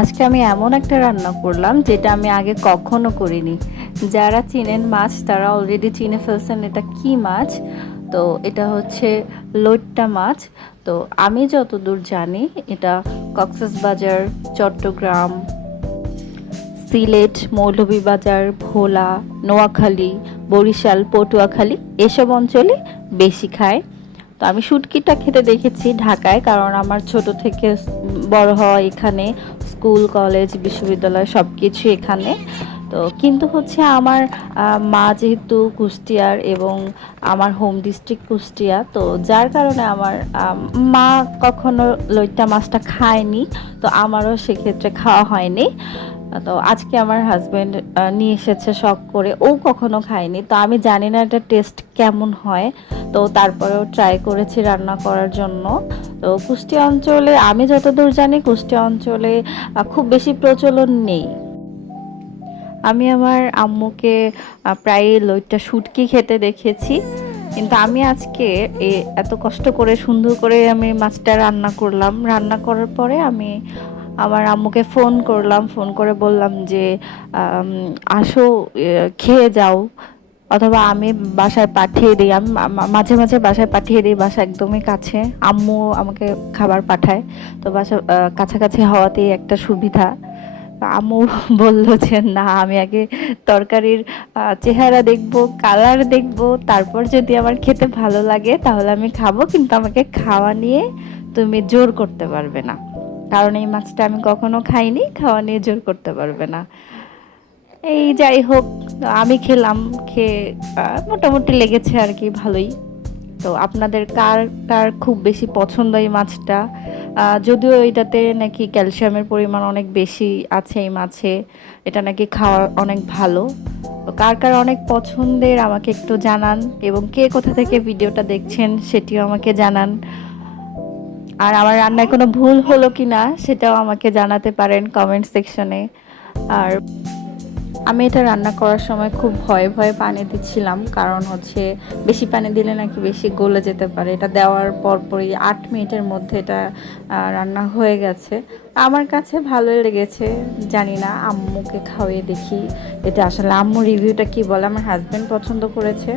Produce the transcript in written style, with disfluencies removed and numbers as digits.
আজকে আমি এমন একটা রান্না করলাম যেটা আমি আগে কখনো করিনি। যারা চিনেন মাছ তারা অলরেডি চিনে ফেলছেন এটা কি মাছ। তো এটা হচ্ছে লইট্ট মাছ। তো আমি যতদূর জানি এটা কক্সবাজার, চট্টগ্রাম, সিলেট, মৌলভীবাজার, ভোলা, নোয়াখালী, বরিশাল, পটুয়াখালী এসব অঞ্চলে বেশি খায়। তো আমি শুটকিটা খেতে দেখেছি ঢাকায়, কারণ আমার ছোট থেকে বড় হওয়া এখানে, স্কুল কলেজ বিশ্ববিদ্যালয় সব কিছু এখানে। তো কিন্তু হচ্ছে আমার মা যেহেতু কুষ্টিয়ার এবং আমার হোম ডিস্ট্রিক্ট কুষ্টিয়া, তো যার কারণে আমার মা কখনো লইট্টা মাছটা খায়নি। তো আমারও সেক্ষেত্রে খাওয়া হয়নি। তো আজকে আমার হাজবেন্ড নিয়ে এসেছে শখ করে, ও কখনো খায়নি, তো আমি জানি না এটা টেস্ট কেমন হয়। তো তারপরেও ট্রাই করেছি রান্না করার জন্য। তো কুষ্টিয়া অঞ্চলে আমি যতদূর জানি কুষ্টিয়া অঞ্চলে খুব বেশি প্রচলন নেই। আমি আমার আম্মুকে প্রায় লইট্টা শুটকি খেতে দেখেছি, কিন্তু আমি আজকে এত কষ্ট করে সুন্দর করে আমি মাছটা রান্না করলাম। রান্না করার পরে আমি আমার আম্মুকে ফোন করলাম, ফোন করে বললাম যে আসো, খেয়ে যাও, অথবা আমি বাসায় পাঠিয়ে দিই। আমি মাঝে মাঝে বাসায় পাঠিয়ে দিই, বাসা একদমই কাছে, আম্মু আমাকে খাবার পাঠায়। তো বাসা কাছাকাছি হওয়াতেই একটা সুবিধা। আম্মু বলল যে না, আমি আগে তরকারির চেহারা দেখব, কালার দেখব, তারপর যদি আমার খেতে ভালো লাগে তাহলে আমি খাবো, কিন্তু আমাকে খাওয়া নিয়ে তুমি জোর করতে পারবে না, কারণ এই মাছটা আমি কখনো খাইনি, খাওয়া নিয়ে জোর করতে পারবে না। এই যাই হোক, আমি খেলাম, খেয়ে মোটামুটি লেগেছে আর কি, ভালোই। তো আপনাদের কার কার খুব বেশি পছন্দ এই মাছটা? যদিও এটাতে নাকি ক্যালসিয়ামের পরিমাণ অনেক বেশি আছে এই মাছে, এটা নাকি খাওয়া অনেক ভালো। তো কার কার অনেক পছন্দের আমাকে একটু জানান, এবং কে কোথা থেকে ভিডিওটা দেখছেন সেটিও আমাকে জানান। আর আমার রান্নায় কোনো ভুল হলো কিনা সেটাও আমাকে জানাতে পারেন কমেন্ট সেকশনে। আর আমি এটা রান্না করার সময় খুব ভয়ে ভয়ে পানি দিচ্ছিলাম, কারণ হচ্ছে বেশি পানি দিলে নাকি বেশি গলে যেতে পারে। এটা দেওয়ার পরপরই 8 মিনিটের মধ্যে এটা রান্না হয়ে গেছে। আমার কাছে ভালোই লেগেছে, জানি না, আম্মুকে খাওয়িয়ে দেখি এটা আসলে আম্মু রিভিউটা কি বলে। আমার হাজব্যান্ড পছন্দ করেছে।